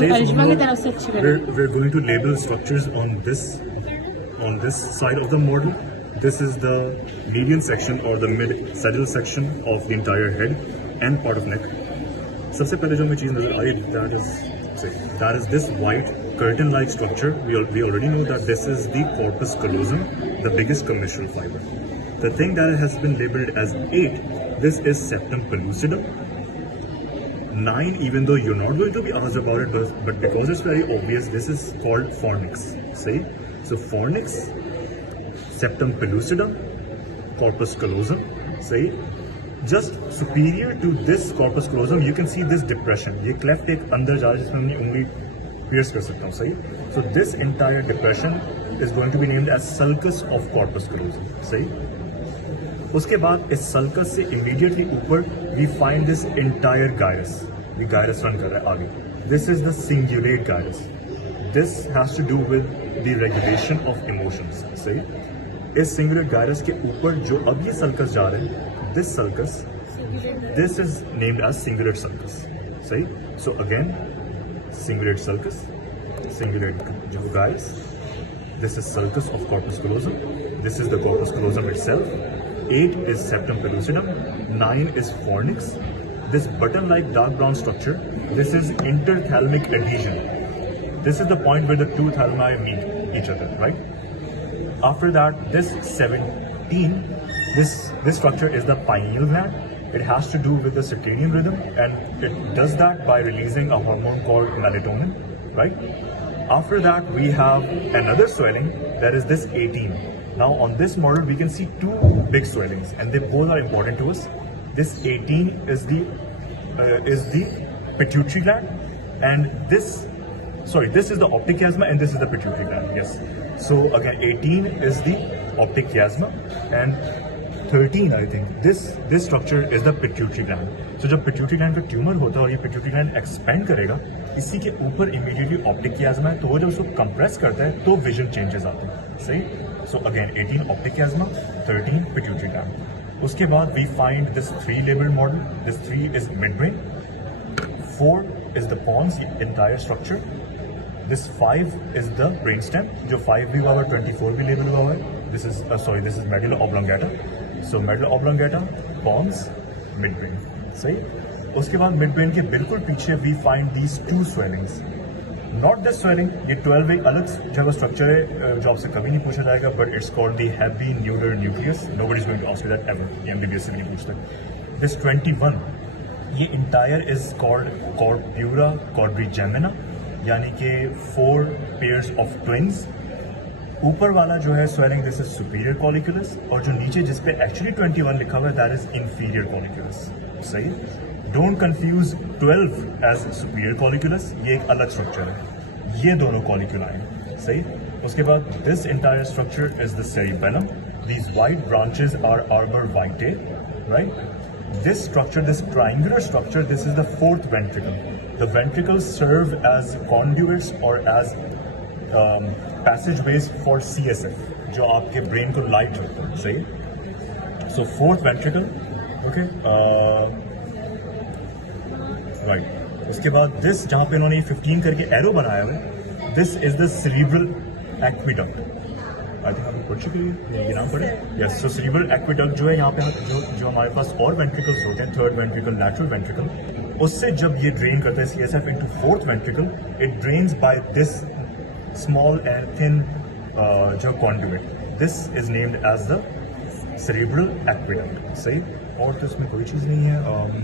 करिश्मा की तरफ से अच्छी बनी। we're going to label structures on this side of the model. This is the median section or the mid-sagittal section of the entire head and part of neck. सबसे पहले जो हमें चीज़ नजर आई that is this white curtain-like structure. We already know that this is the corpus callosum, the biggest commissural fiber. The thing that has been labeled as 8, this is septum pellucidum. 9, even though you're not going to be asked about it, but because it's very obvious, this is called fornix. See? So fornix, septum pellucidum, corpus callosum. See? Just superior to this corpus callosum, you can see this depression. ये cleft एक अंदर जा रहा है जिसमें मैं उंगली pierce कर सकता हूँ. सही? So this entire depression is going to be named as sulcus of corpus callosum. सही? उसके बाद इस sulcus से immediately ऊपर we find this entire gyrus. ये gyrus run कर रहा है आगे. This is the cingulate gyrus. This has to do with the regulation of emotions. सही? इस cingulate gyrus के ऊपर जो अब ये sulcus जा रहे हैं, this sulcus, this is named as cingulate sulcus. See? So again, cingulate sulcus, cingulate gyrus. This is sulcus of corpus callosum. This is the corpus callosum itself. 8 is septum pellucidum. 9 is fornix. This button-like dark brown structure, this is interthalamic adhesion. This is the point where the two thalami meet each other, right? After that, this 17, this structure is the pineal gland. It has to do with the circadian rhythm, and it does that by releasing a hormone called melatonin, right? After that, we have another swelling, that is this 18. Now on this model, we can see two big swellings, and they both are important to us. This 18 is the pituitary gland, and this is the optic chiasma, and this is the pituitary gland. Yes. So again, 18 is the optic chiasma, and 13, I think, this structure is the pituitary gland. So जब pituitary gland का tumour होता है और ये pituitary gland expand करेगा, इसी के ऊपर इमीडिएटली ऑप्टिक chiasma है, तो वो जब उसको कंप्रेस करता है तो विजन चेंजेस आते हैं. सही? So again, 18 optic chiasma, 13 pituitary gland. उसके बाद we find this 3 labeled model. This 3 is midbrain. 4 is the pons, entire structure. This 5 is the brainstem. जो 5 भी हुआ है, 24 भी label हुआ है. This is medulla oblongata. So medulla oblongata, pons, midbrain. सही? उसके बाद midbrain के बिल्कुल पीछे we find these 2 swellings. Not this swelling, ये 12 एक अलग जगह स्ट्रक्चर है जो आपसे कभी नहीं पूछा जाएगा, but it's called the heavy neural nucleus. Nobody is going to ask you that ever. ये MBBS से भी नहीं पूछते. This 21, ये entire is called corpora quadrigemina, यानी कि 4 pairs of twins. ऊपर वाला जो है swelling, this is superior colliculus, और जो नीचे जिस पे actually 21 लिखा हुआ है, that is inferior colliculus. सही? Don't confuse 12 as superior colliculus. ये एक अलग structure है. ये दोनों colliculi हैं. सही? उसके बाद this entire structure is the cerebellum. These white branches are arbor vitae, right? This structure, this triangular structure, this is the 4th ventricle. The ventricles serve as conduits or as passageways for CSF, जो आपके brain को light रखता है. सही? So 4th ventricle, okay? Right. उसके बाद this जहाँ पे इन्होंने 15 करके एरो बनाया है, this is the cerebral aqueduct. I think आपने पढ़ चुके हैं ये नाम पढ़े? Yes. So cerebral aqueduct जो है यहाँ पे जो हमारे पास और ventricles होते हैं, 3rd ventricle, lateral ventricle, उससे जब ये drain करता है CSF into 4th ventricle, it drains by this small and thin जो conduit. This is named as the cerebral aqueduct. सही? और तो इसमें कोई चीज़ नहीं है.